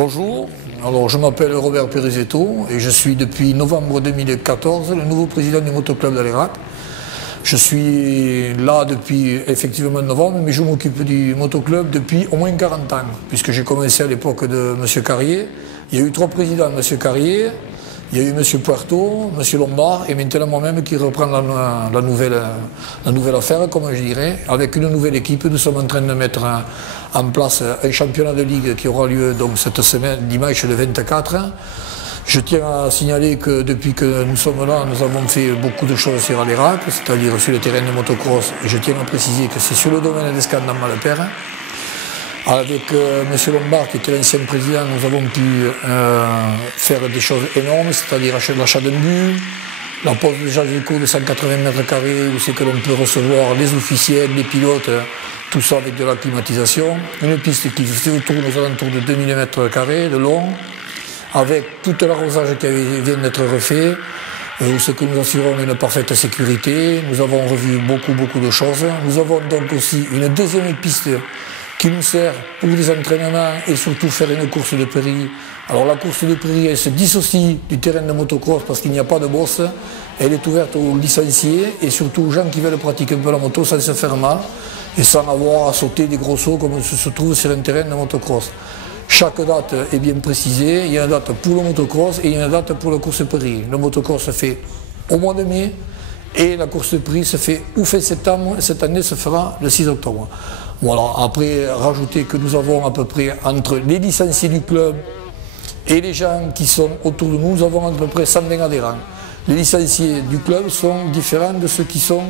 Bonjour, alors je m'appelle Robert Perizetto et je suis depuis novembre 2014 le nouveau président du motoclub d'Alérac. Je suis là depuis effectivement novembre, mais je m'occupe du motoclub depuis au moins 40 ans, puisque j'ai commencé à l'époque de M. Carrier. Il y a eu 3 présidents, M. Carrier, il y a eu M. Puerto, M. Lombard et maintenant moi-même qui reprend la nouvelle affaire, comme je dirais, avec une nouvelle équipe. Nous sommes en train de mettre en place un championnat de ligue qui aura lieu donc cette semaine, dimanche le 24. Je tiens à signaler que depuis que nous sommes là, nous avons fait beaucoup de choses sur Alérac, c'est-à-dire sur le terrain de motocross. Et je tiens à préciser que c'est sur le domaine des scans dans Malpère. Avec M. Lombard, qui était l'ancien président, nous avons pu faire des choses énormes, c'est-à-dire l'achat d'un but, la pose déjà du cours de 180 mètres carrés, où c'est que l'on peut recevoir les officiels, les pilotes, tout ça avec de la climatisation. Une piste qui fait autour aux alentours de 2000 mètres carrés de long, avec tout l'arrosage qui vient d'être refait, où c'est que nous assurons une parfaite sécurité. Nous avons revu beaucoup de choses. Nous avons donc aussi une deuxième piste qui nous sert pour des entraînements et surtout faire une course de prairie. Alors la course de prairie, elle se dissocie du terrain de motocross parce qu'il n'y a pas de bosse. Elle est ouverte aux licenciés et surtout aux gens qui veulent pratiquer un peu la moto sans se faire mal et sans avoir à sauter des gros sauts comme se trouve sur un terrain de motocross. Chaque date est bien précisée, il y a une date pour le motocross et il y a une date pour la course de prairie. Le motocross se fait au mois de mai et la course de prairie se fait ou fin septembre, cette année se fera le 6 octobre. Voilà. Après, rajouter que nous avons à peu près entre les licenciés du club et les gens qui sont autour de nous, nous avons à peu près 120 adhérents. Les licenciés du club sont différents de ceux qui sont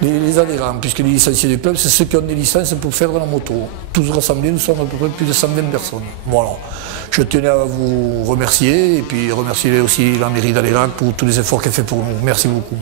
les adhérents, puisque les licenciés du club, c'est ceux qui ont des licences pour faire de la moto. Tous rassemblés, nous sommes à peu près plus de 120 personnes. Voilà. Je tenais à vous remercier et puis remercier aussi la mairie d'Alérac pour tous les efforts qu'elle fait pour nous. Merci beaucoup.